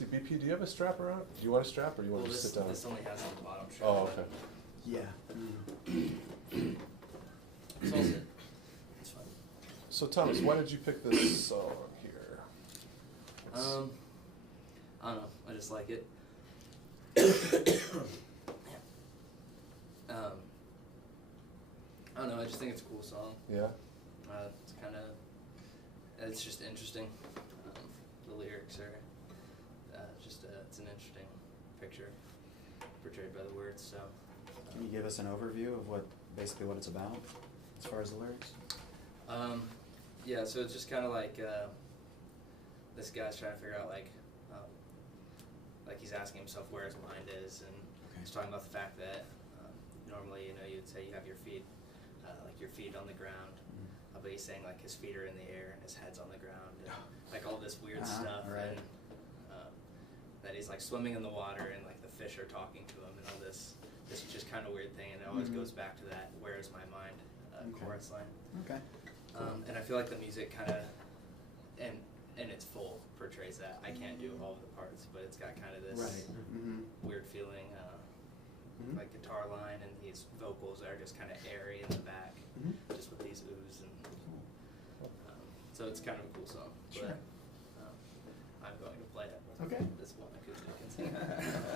See, BP, do you have a strap around? Do you want a strap, or do you want to just sit down? This only has the bottom strap. Oh, okay. Yeah. So I'll sit. It's fine. So Thomas, why did you pick this song here? I don't know. I just like it. I don't know. I just think it's a cool song. Yeah. It's kind of. It's just interesting. The lyrics are just. It's an interesting picture portrayed by the words. So. Can you give us an overview of basically what it's about, as far as the lyrics? Yeah. So it's just kind of like this guy's trying to figure out like he's asking himself where his mind is, and he's talking about the fact that normally you'd say you have your feet on the ground, but he's saying like his feet are in the air and his head's on the ground, and like all this weird stuff, right. and that he's like swimming in the water and like the fish are talking to him and all this just kind of weird thing, and it always goes back to that "Where is my mind" chorus line. Okay. And I feel like the music kind of, and its full portrays that. I can't do all of the parts, but it's got kind of this weird feeling, like guitar line, and these vocals are just kind of airy in the back, just with these oohs, and so it's kind of a cool song. Sure. But I'm going to play it. Okay. This one acoustic and sing it.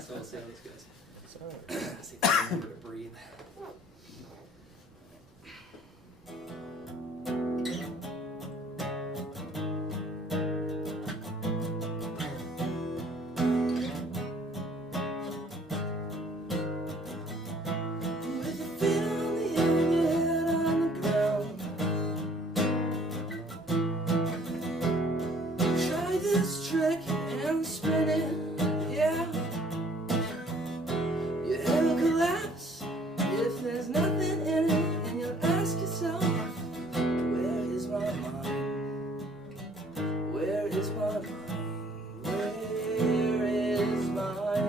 So we'll see how this goes. So, See if I can remember to breathe. This trick and spin it, yeah. Your head will collapse if there's nothing in it, and you'll ask yourself, where is my mind? Where is my mind? Where is my mind?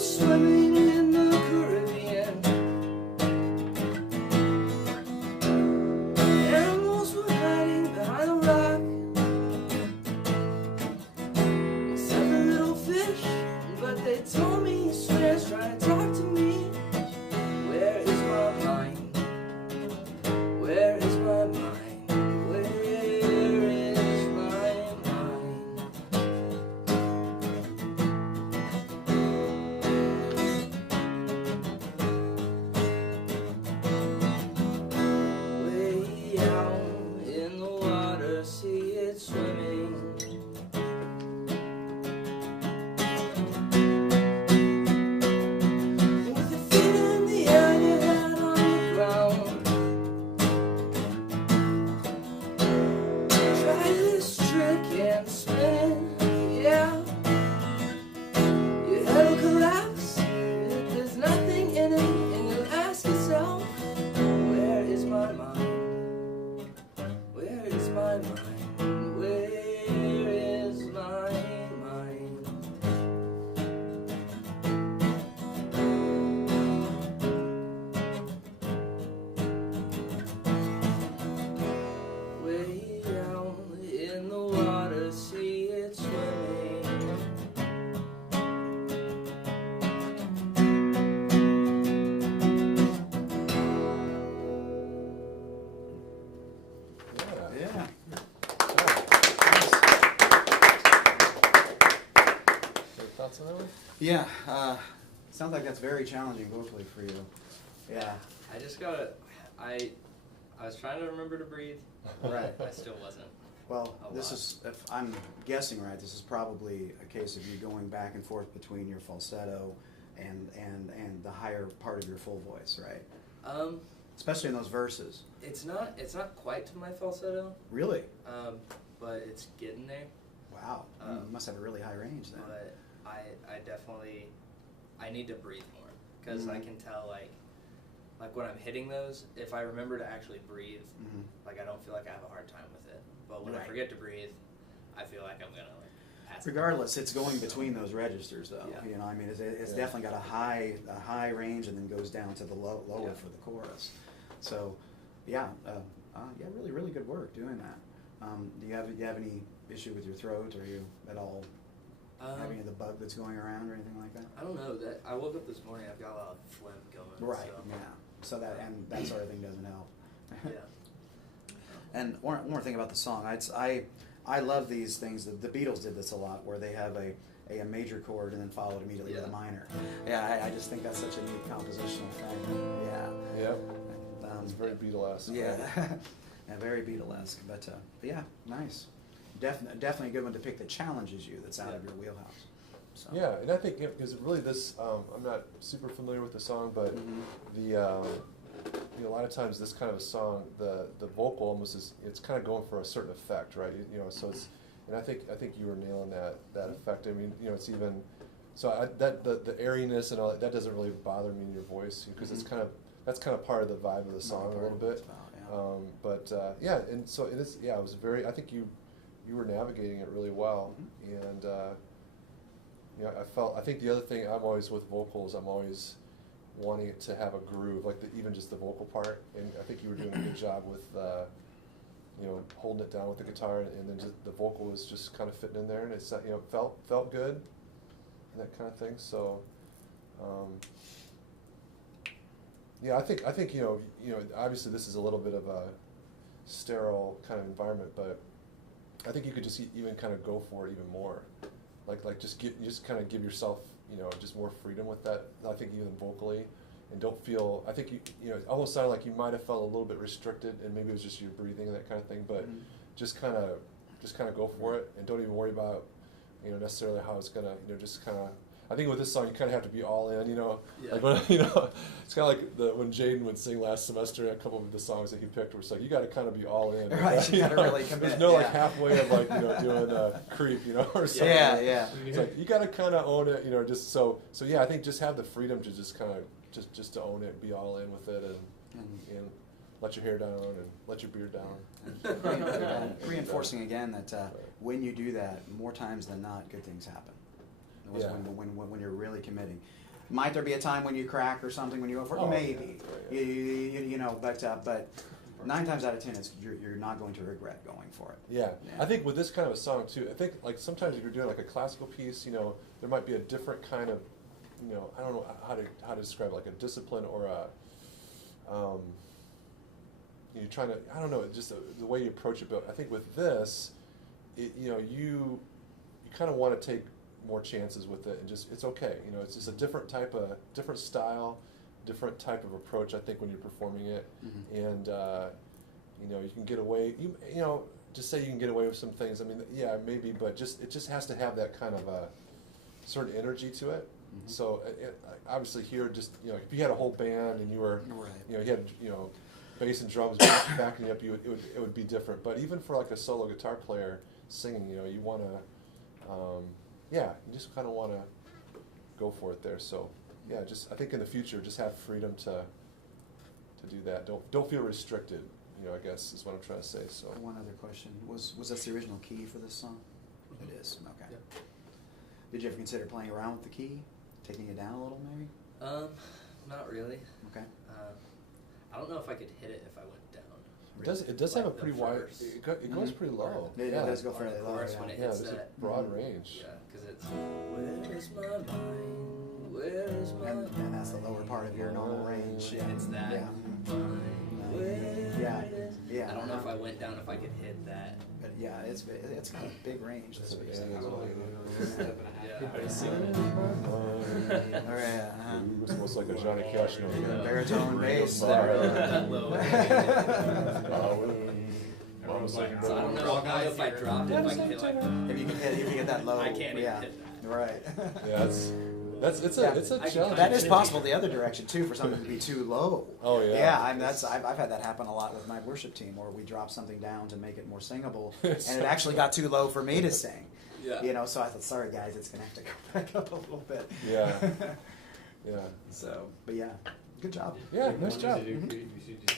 Swimming in the Caribbean, animals were hiding behind a rock, except the little fish, but they told me he swears trying to talk to me. Where is my mind? Where is my mind? Where is my mind? Way out in the water, see it swimming. With your feet in the air and your head on the ground. Try this trick and spin, yeah. Your head will collapse if there's nothing in it, and you'll ask yourself, where is my mind? Where is my mind? Where is my mind? Way out in the water, see it swimming. yeah. Yeah. Any thoughts on that one? Yeah. Sounds like that's very challenging vocally for you. Yeah. I just gotta. I was trying to remember to breathe. Right. I still wasn't. Well, A this lot. is, if I'm guessing right, this is probably a case of you going back and forth between your falsetto and the higher part of your full voice, right? Especially in those verses. It's not quite to my falsetto, Really? but it's getting there. Wow. You must have a really high range then. But I definitely, I need to breathe more, because I can tell, like, like when I'm hitting those, if I remember to actually breathe, Mhm. like I don't feel like I have a hard time with it. But when I Right. forget to breathe, I feel like I'm gonna like pass it. Regardless, it's going between those registers, though. Yeah. You know, I mean, it's Yeah. definitely got a high range and then goes down to the lower Yeah. for the chorus. So, yeah, yeah, really, really good work doing that. Do you have any issue with your throat, or you at all have any of the bug that's going around or anything like that? I don't know. That I woke up this morning. I've got a lot of phlegm going. Right. So, Yeah. So that sort of thing doesn't help. yeah. And one more thing about the song, I love these things. The Beatles did this a lot, where they have a major chord and then followed immediately with a Yeah. minor. Yeah, I just think that's such a neat compositional thing. Yeah. Yep. And, It's very Beatlesque. yeah, yeah, very Beatlesque. But yeah, nice. Definitely a good one to pick that challenges you. That's out of your wheelhouse. So. Yeah, and I think because really this, I'm not super familiar with the song, but Mhm. a lot of times this kind of a song, the vocal almost is, it's kind of going for a certain effect, right? So it's, and I think you were nailing that effect. I mean, it's even, so the airiness and all that doesn't really bother me in your voice, because it's Mhm. that's kind of part of the vibe of the song a little bit. Yeah, and so it is. Yeah, it was very. I think you were navigating it really well, and I think the other thing, I'm always with vocals, I'm always wanting it to have a groove, like even just the vocal part, and I think you were doing a good job with holding it down with the guitar, and then just the vocal was just kind of fitting in there, and it's felt good, and that kind of thing. So yeah, I think obviously this is a little bit of a sterile kind of environment, but I think you could just even kind of go for it even more, like just kind of give yourself just more freedom with that. I think even vocally, and don't feel. I think it almost sounded like you might have felt a little bit restricted, and maybe it was just your breathing and that kind of thing. But Mhm. just kind of go for it, and don't even worry about necessarily how it's gonna just kind of. I think with this song, you kind of have to be all in, Yeah. like when, it's kind of like when Jaden would sing last semester, a couple of the songs that he picked were like, you got to kind of be all in. Right, you gotta really commit, There's no like yeah. halfway of like, doing a creep, or something. Yeah, yeah. It's like, you got to kind of own it, just so yeah, I think just have the freedom to just kind of, just to own it, be all in with it, and let your hair down and let your beard down. And reinforcing again that when you do that, more times than not, good things happen. Yeah. When you're really committing. Might there be a time when you crack or something when you go for it? Oh, Maybe. yeah. But 9 times out of 10, you're not going to regret going for it. Yeah. Yeah. I think with this kind of a song too, I think like sometimes if you're doing like a classical piece, there might be a different kind of, I don't know how to describe it, like a discipline or you're trying to, I don't know, just the way you approach it. But I think with this, you kind of want to take more chances with it, and just it's okay. It's just a different style, different type of approach. I think when you're performing it, Mhm. and you can get away. Just say you can get away with some things. I mean, yeah, maybe, but it just has to have that kind of a certain energy to it. Mhm. So obviously here, just if you had a whole band and you were, Right. you had bass and drums backing you up, it would be different. But even for like a solo guitar player singing, you want to. You just kind of want to go for it there. So, yeah, I think in the future, just have freedom to do that. Don't feel restricted. I guess is what I'm trying to say. So. One other question: Was this the original key for this song? Mhm. It is. Okay. Yep. Did you ever consider playing around with the key, taking it down a little, maybe? Not really. Okay. I don't know if I could hit it if I went down. It does have a Like the pretty wide. first- It goes Mhm. pretty low. It yeah. does go Or fairly the low. chorus Yeah. when it Yeah, hits there's a that. broad Mhm. range. Yeah, because it's where is my mind? Where is my And that's the lower part of your normal range. Yeah. It's that. Yeah. Mind, where Yeah. is- Yeah. I don't know if I went down if I could hit that. But yeah, it's got a big range. That's what you're saying. Yeah. All right. It's almost like a Johnny Cash note. Baritone bass So I don't know if I dropped it, if I could hit like. If you can get that low, I can't even yeah. hit that. Right. Yeah, it's Yeah. a challenge. That is possible the other direction too, for something to be too low. Oh, yeah. Yeah, I've had that happen a lot with my worship team, where we dropped something down to make it more singable, and it actually got too low for me to sing. Yeah. So I thought, sorry guys, it's gonna have to go back up a little bit. Yeah. Yeah. So, but yeah, Good job. Yeah, Like, nice one job. is it Mhm. we should just